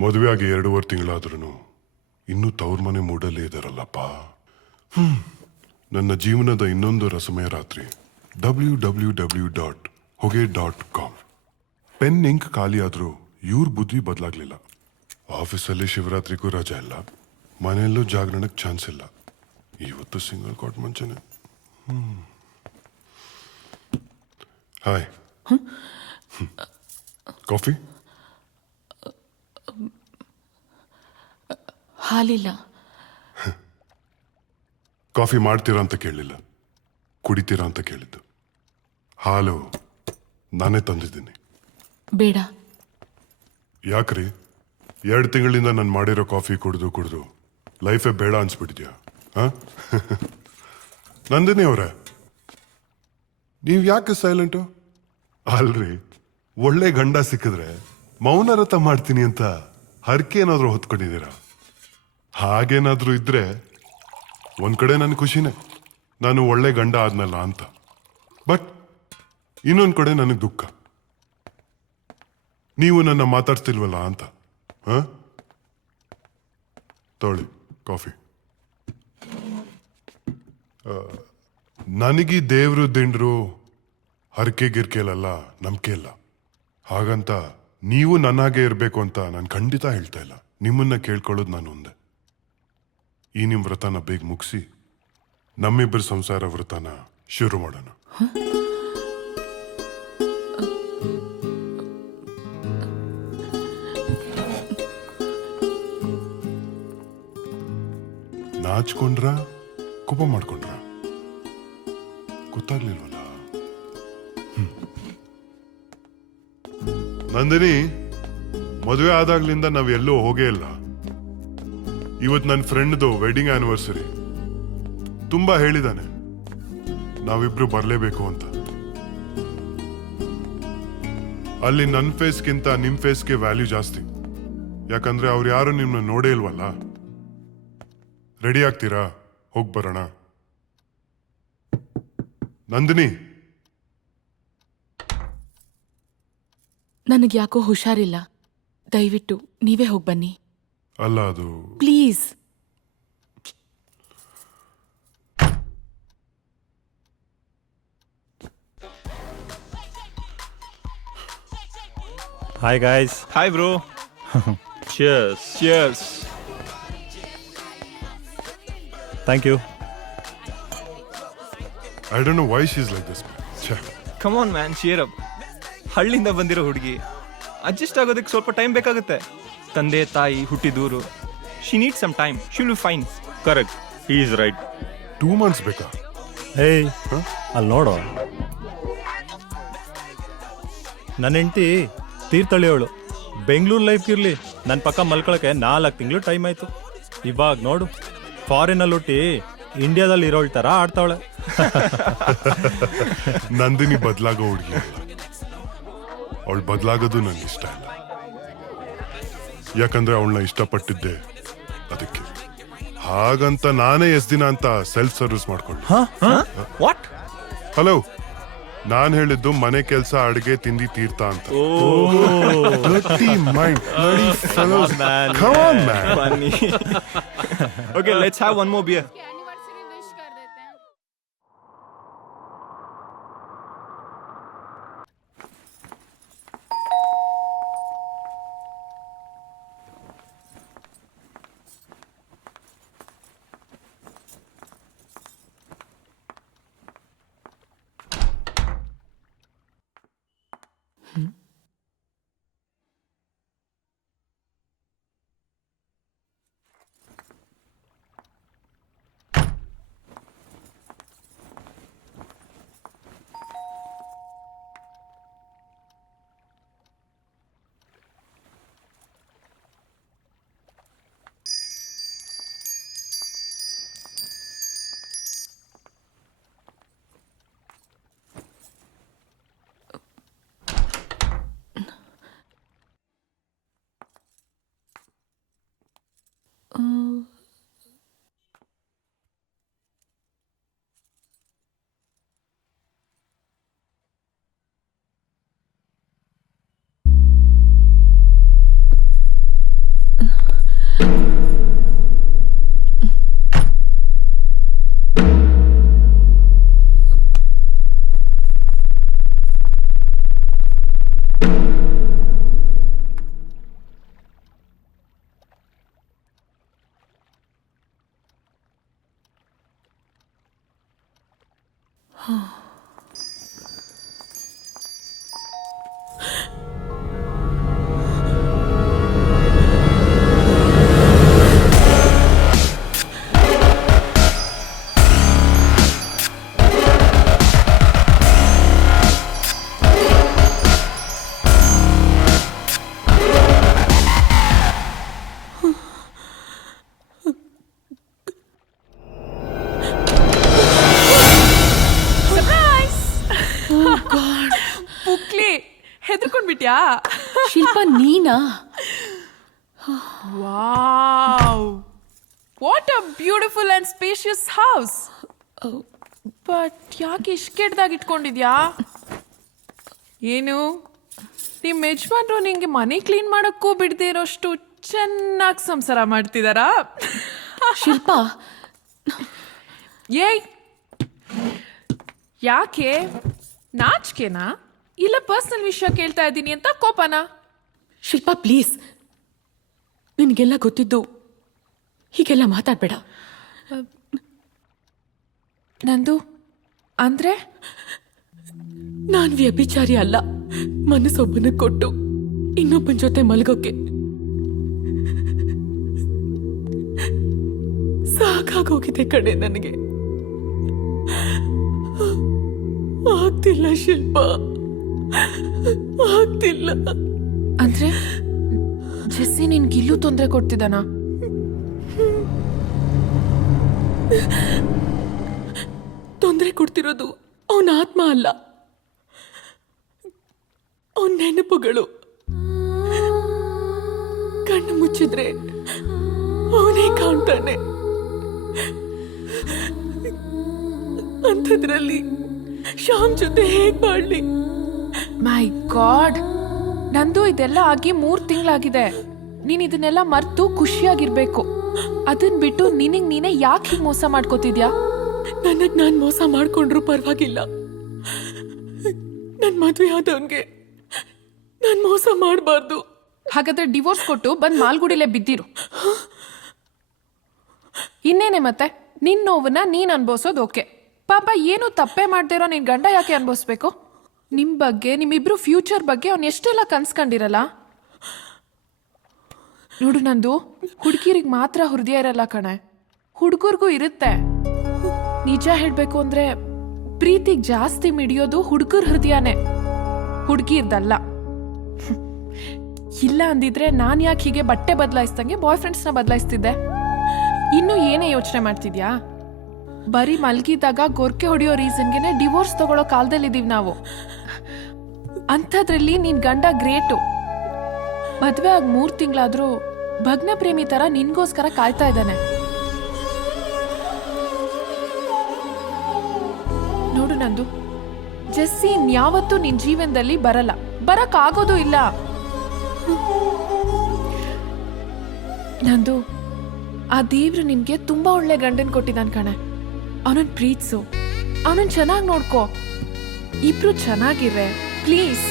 ಮದುವೆ ಆಗಿ 2.5 ತಿಂಗಳಾದ್ರೂ ಇನ್ನೂ ತವ್ರ ಮನೆ ಮೂಡಲ್ಲೇ ಇದಾರಲ್ಲಪ್ಪ. ನನ್ನ ಜೀವನದ ಇನ್ನೊಂದು ರಸಮಯ ರಾತ್ರಿ. www.hoge.com. ಪೆನ್ ಇಂಕ್ ಖಾಲಿ ಆದ್ರೂ ಇವ್ರ ಬುದ್ಧಿ ಬದಲಾಗ್ಲಿಲ್ಲ. ಆಫೀಸಲ್ಲಿ ಶಿವರಾತ್ರಿಗೂ ರಜಾ ಇಲ್ಲ, ಮನೆಯಲ್ಲೂ ಜಾಗರಣಕ್ಕೆ ಚಾನ್ಸ್ ಇಲ್ಲ. ಇವತ್ತು ಸಿಂಗಲ್ ಕಾಟ್ ಮುಂಚೆನೆ. Hi, coffee? ಹಾಲಿಲ್ಲ. ಕಾಫಿ ಮಾಡ್ತೀರಾ ಅಂತ ಕೇಳಲಿಲ್ಲ, ಕುಡಿತೀರಾ ಅಂತ ಕೇಳಿದ್ದು. ಹಾಲು ನಾನೇ ತಂದಿದ್ದೀನಿ. ಬೇಡ. ಯಾಕ್ರಿ? 2 ತಿಂಗಳಿಂದ ನಾನು ಮಾಡಿರೋ ಕಾಫಿ ಕುಡಿದು ಲೈಫೇ ಬೇಡ ಅನ್ಸ್ಬಿಟ್ಟಿದ್ಯಾ? ನಂದಿನಿ ಅವರೇ, ನೀವು ಯಾಕೆ ಸೈಲೆಂಟು? ಅಲ್ರಿ, ಒಳ್ಳೆ ಗಂಡ ಸಿಕ್ಕಿದ್ರೆ ಮೌನರತ ಮಾಡ್ತೀನಿ ಅಂತ ಹರಕೆ ಏನಾದರೂ ಹೊತ್ಕೊಂಡಿದ್ದೀರಾ? ಹಾಗೇನಾದ್ರೂ ಇದ್ರೆ ಒಂದ್ ಕಡೆ ನನ್ನ ಖುಷಿನೇ, ನಾನು ಒಳ್ಳೆ ಗಂಡ ಆದ್ನಲ್ಲ ಅಂತ. ಬಟ್ ಇನ್ನೊಂದ್ ಕಡೆ ನನಗೆ ದುಃಖ, ನೀವು ನನ್ನ ಮಾತಾಡ್ತಿಲ್ವಲ್ಲ ಅಂತ. ತೊಳಿ ಕಾಫಿ. ನನಗೀ ದೇವ್ರು ದಿಂಡ್ರು ಹರಕೆ ಗಿರ್ಕೆಲಲ್ಲ ನಂಬಿಕೆ ಇಲ್ಲ. ಹಾಗಂತ ನೀವು ನನ್ನಾಗೆ ಇರಬೇಕು ಅಂತ ನಾನು ಖಂಡಿತ ಹೇಳ್ತಾ ಇಲ್ಲ. ನಿಮ್ಮನ್ನ ಕೇಳ್ಕೊಳ್ಳೋದು ನಾನು ಒಂದೇ, ಈ ನಿಮ್ಮ ವ್ರತನ ಬೇಗ ಮುಗಿಸಿ ನಮ್ಮಿಬ್ಬರ ಸಂಸಾರ ವ್ರತನ ಶುರು ಮಾಡೋಣ. ನಾಚ್ಕೊಂಡ್ರ ಕೋಪ ಮಾಡ್ಕೊಂಡ್ರ ಗೊತ್ತಾಗ್ಲಿಲ್ವಲ್ಲ. ನಂದಿನಿ, ಮದುವೆ ಆದಾಗ್ಲಿಂದ ನಾವ್ ಎಲ್ಲೂ ಹೋಗೇ ಇಲ್ಲ. ಇವತ್ತು ನನ್ನ ಫ್ರೆಂಡ್ದು ವೆಡ್ಡಿಂಗ್ ಆನಿವರ್ಸರಿ. ತುಂಬಾ ಹೇಳಿದಾನೆ ನಾವಿಬ್ರು ಬರ್ಲೇಬೇಕು ಅಂತ. ಅಲ್ಲಿ ನನ್ನ ಫೇಸ್ಗಿಂತ ನಿಮ್ ಫೇಸ್ಗೆ ವ್ಯಾಲ್ಯೂ ಜಾಸ್ತಿ, ಯಾಕಂದ್ರೆ ಅವ್ರು ಯಾರು ನಿಮ್ನ ನೋಡೇ ಇಲ್ವಲ್ಲ. ರೆಡಿ ಆಗ್ತೀರಾ? ಹೋಗ್ ಬರೋಣ. ನಂದಿನಿ, ನನಗೆ ಯಾಕೋ ಹುಷಾರಿಲ್ಲ, ದಯವಿಟ್ಟು ನೀವೇ ಹೋಗಿ ಬನ್ನಿ. ಅಲ್ಲ, ಅದು please. Hi guys. Hi bro. Cheers. Cheers. Thank you. I don't know why she's like this. Come on man, cheer up. ಹಳ್ಳಿಯಿಂದ ಬಂದಿರೋ ಹುಡುಗಿ, ಅಡ್ಜಸ್ಟ್ ಆಗೋದಕ್ಕೆ ಸ್ವಲ್ಪ ಟೈಮ್ ಬೇಕಾಗುತ್ತೆ. ತಂದೆ ತಾಯಿ ಹುಟ್ಟಿದೂರು. She need some time. She will be fine. Correct. He is right. 2 months ಬೇಕಾ? Hey, ಅಲ್ಲಿ ನೋಡು, ನನ್ನ ಹೆಂಡತಿ ತೀರ್ಥಳ್ಳಿಯವಳು. ಬೆಂಗಳೂರು ಲೈಫ್ ಇರಲಿ, ನನ್ನ ಪಕ್ಕ ಮಲ್ಕೊಳಕ್ಕೆ 4 ತಿಂಗಳು ಟೈಮ್ ಆಯ್ತು. ಇವಾಗ ನೋಡು, ಫಾರಿನಲ್ಲಿ ಹುಟ್ಟಿ ಇಂಡಿಯಾದಲ್ಲಿ ಇರೋಳ್ ತರ ಆಡ್ತಾವಳೆ. ನಂದಿನಿ ಬದಲಾಗೋ ಹುಡುಗಿ ಅಲ್ಲ, ಅವಳು ಬದಲಾಗೋದು ನನ್ಗೆ ಇಷ್ಟ ಇಲ್ಲ. ಯಾಕಂದ್ರೆ ಅವಳನ್ನ ಇಷ್ಟಪಟ್ಟಿದ್ದೆ ಅದಕ್ಕೆ. ಹಾಗಂತ ನಾನೇ ಎಷ್ಟ್ ದಿನ ಅಂತ ಸೆಲ್ಫ್ ಸರ್ವಿಸ್ ಮಾಡ್ಕೊಂಡೆ. ವಾಟ್? ಹಲೋ, ನಾನ್ ಹೇಳಿದ್ದು ಮನೆ ಕೆಲಸ, ಅಡುಗೆ, ತಿಂಡಿ, ತೀರ್ಥ ಅಂತ. Dirty mind. Bloody fellows. Come on, man. Funny. Okay, let's have one more beer. Anniversary wish कर देते हैं. ಪುಕ್ಲಿ ಹೆದರ್ಕೊಂಡ್ಬಿಟ್ಯಾ? ಶಿಲ್ಪ ನೀನಾ? Wow, what a beautiful and spacious house. But ಯಾಕೆ ಇಷ್ಟು ಕೆಟ್ಟದಾಗಿ ಇಟ್ಕೊಂಡಿದ್ಯಾ? ಏನು ನಿಮ್ಮ ಯಜಮಾನ್ರು ನಿಂಗೆ ಮನೆ ಕ್ಲೀನ್ ಮಾಡೋಕ್ಕೂ ಬಿಡದೇ ಇರೋಷ್ಟು ಚೆನ್ನಾಗಿ ಸಂಸಾರ ಮಾಡ್ತಿದಾರಾ? ಶಿಲ್ಪ, ಏಯ್, ಯಾಕೆ ನಾಚಿಕೆನಾ ಇಲ್ಲ ಪರ್ಸನಲ್ ವಿಷಯ ಕೇಳ್ತಾ ಇದ್ದೀನಿ ಅಂತ ಕೋಪನಾ? ಶಿಲ್ಪ ಪ್ಲೀಸ್, ನಿನಗೆಲ್ಲ ಗೊತ್ತಿದ್ದು ಹೀಗೆಲ್ಲ ಮಾತಾಡ್ಬೇಡ. ನಂದು ಅಂದ್ರೆ ನಾನ್ ವ್ಯಭಿಚಾರಿ ಅಲ್ಲ. ಮನಸ್ಸೊಬ್ಬನ ಕೊಟ್ಟು ಇನ್ನೊಬ್ಬನ ಜೊತೆ ಮಲಗೋಕೆ ಸಾಕಾಗೋಗಿದೆ ಕಣೆ ನನಗೆ. ಆಗ್ತಿಲ್ಲ ಶಿಲ್ಪ, ಆಗ್ತಿಲ್ಲ. ಅಂದ್ರೆ ಜೆಸ್ಸಿ ನಿನ್ಗಿಲ್ಲೂ ತೊಂದರೆ ಕೊಡ್ತಿದ್ದಾನ? ತೊಂದರೆ ಕೊಡ್ತಿರೋದು ಅವನ ಆತ್ಮ ಅಲ್ಲ, ಅವನ ನೆನಪುಗಳು. ಕಣ್ಣು ಮುಚ್ಚಿದ್ರೆ ಅವನೇ ಕಾಣ್ತಾನೆ. ಅಂಥದ್ರಲ್ಲಿ ಶ್ಯಾಮ್ ಜೊತೆ ಹೇಗ್ ಬಾಳ್ಲಿ? ಮೈ ಗಾಡ್, ನಂದು ಇದೆಲ್ಲ ಆಗಿ 3 ತಿಂಗಳಾಗಿದೆ. ನೀನ್ ಇದನ್ನೆಲ್ಲ ಮರ್ತು ಖುಷಿಯಾಗಿರ್ಬೇಕು. ಅದನ್ ಬಿಟ್ಟು ನಿನಗ್ ನೀನೇ ಯಾಕೆ ಹೀಗೆ ಮೋಸ ಮಾಡ್ಕೋತಿದ್ಯಾ? ನನಗ್ ನಾನ್ ಮೋಸ ಮಾಡ್ಕೊಂಡ್ರು ಪರವಾಗಿಲ್ಲ. ನನ್ ಮದ್ವೆ ಆದವನ್ಗೆ ನಾನ್ ಮೋಸ ಮಾಡಬಾರ್ದು. ಹಾಗಾದ್ರೆ ಡಿವೋರ್ಸ್ ಕೊಟ್ಟು ಬಂದ್ ಮಾಲ್ಗುಡಿಲೇ ಬಿದ್ದಿರು. ಇನ್ನೇನೆ ಮತ್ತೆ ನಿನ್ ನೋವನ್ನ ನೀನ್ ಅನ್ಭವಿಸೋದು ಓಕೆ. ಪಾಪ ಏನು ತಪ್ಪೇ ಮಾಡ್ದಿರೋ ನಿನ್ ಗಂಡ ಯಾಕೆ ಅನ್ಭವಿಸ್ಬೇಕು? ನಿಮ್ ಬಗ್ಗೆ, ನಿಮ್ಮಿಬ್ರು ಫ್ಯೂಚರ್ ಬಗ್ಗೆ ಅವ್ನು ಎಷ್ಟೆಲ್ಲ ಕನ್ಸ್ಕೊಂಡಿರಲ್ಲ. ನೋಡು ನಂದು, ಹುಡುಗಿರಿಗೆ ಮಾತ್ರ ಹೃದಯ ಇರಲ್ಲ ಕಣೆ, ಹುಡುಗರ್ಗೂ ಇರುತ್ತೆ. ನಿಜ ಹೇಳ್ಬೇಕು ಅಂದ್ರೆ ಪ್ರೀತಿಗ್ ಜಾಸ್ತಿ ಮಿಡಿಯೋದು ಹುಡುಗರ ಹೃದಯನೇ, ಹುಡುಗಿರ್ದಲ್ಲ. ಇಲ್ಲ ಅಂದಿದ್ರೆ ನಾನ್ ಯಾಕೆ ಹೀಗೆ ಬಟ್ಟೆ ಬದಲಾಯಿಸ್ದಂಗೆ ಬಾಯ್ ಫ್ರೆಂಡ್ಸ್ನ ಬದಲಾಯಿಸ್ತಿದ್ದೆ? ಇನ್ನು ಏನೇ ಯೋಚನೆ ಮಾಡ್ತಿದ್ಯಾ? ಬರೀ ಮಲ್ಗಿದಾಗ ಗೊರ್ಕೆ ಹೊಡೆಯೋ ರೀಸನ್ಗೆನೆ ಡಿವೋರ್ಸ್ ತಗೊಳ್ಳೋ ಕಾಲದಲ್ಲಿದ್ದೀವಿ ನಾವು. ಅಂಥದ್ರಲ್ಲಿ ನಿನ್ ಗಂಡ ಗ್ರೇಟು. ಮದ್ವೆ ಆಗಿ 3 ತಿಂಗಳಾದ್ರೂ ಭಗ್ನ ಪ್ರೇಮಿ ತರ ನಿನ್ಗೋಸ್ಕರ ಕಾಯ್ತಾ ಇದ್ದಾನೆ. ನೋಡು ನಂದು, ಜೆಸ್ಸಿ ಯಾವತ್ತೂ ನಿನ್ ಜೀವನದಲ್ಲಿ ಬರಲ್ಲ, ಬರಕ್ ಆಗೋದು ಇಲ್ಲ. ನಂದು, ಆ ದೇವ್ರು ನಿನ್ಗೆ ತುಂಬಾ ಒಳ್ಳೆ ಗಂಡನ್ ಕೊಟ್ಟಿದ್ದಾನ ಕಣೆ. ಅವನನ್ನ ಪ್ರೀತ್ಸು, ಅವನನ್ನ ಚೆನ್ನಾಗಿ ನೋಡ್ಕೋ. ಇಬ್ರು ಚೆನ್ನಾಗಿರ್ರೆ ಪ್ಲೀಸ್.